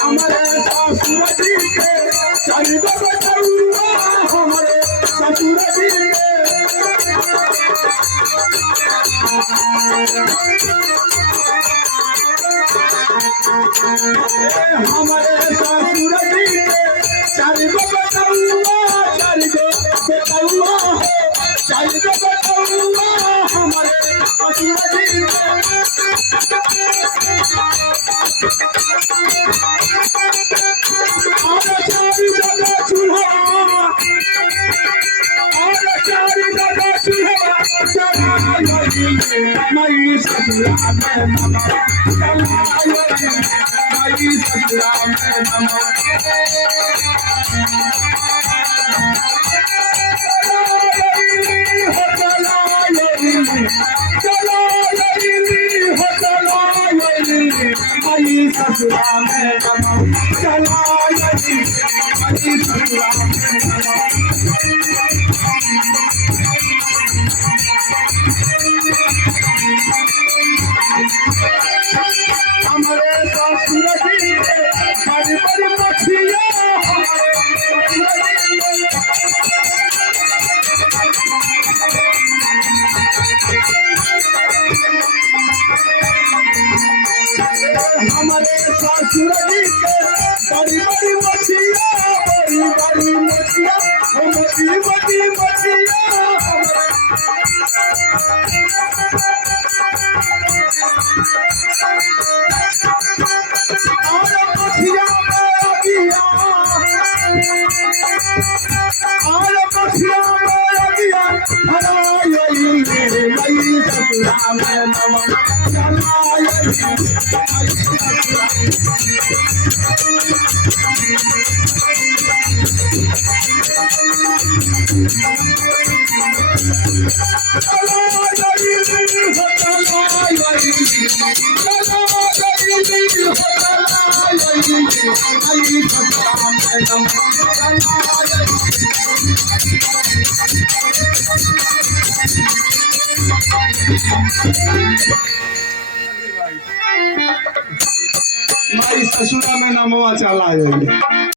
हमारे ससुर जी के चारी गो बटुआ हमारे ससुर जी के हमारे ससुर जी के चारी गो बटुआ चारी गो बटुआ चारी गो बटुआ हमारे ससुर जी के माई ससुरा में नमः माई ससुरा में नमः माई ससुरा में नमः चला माई ससुरा में नमः हमारे ससुर जी के बड़ी बड़ी मछलियाँ हमारे ससुर जी के बड़ी बड़ी मछलियाँ बड़ी बड़ी मछलियाँ बड़ी बड़ी मछलियाँ माई ससुरा में नमवा चला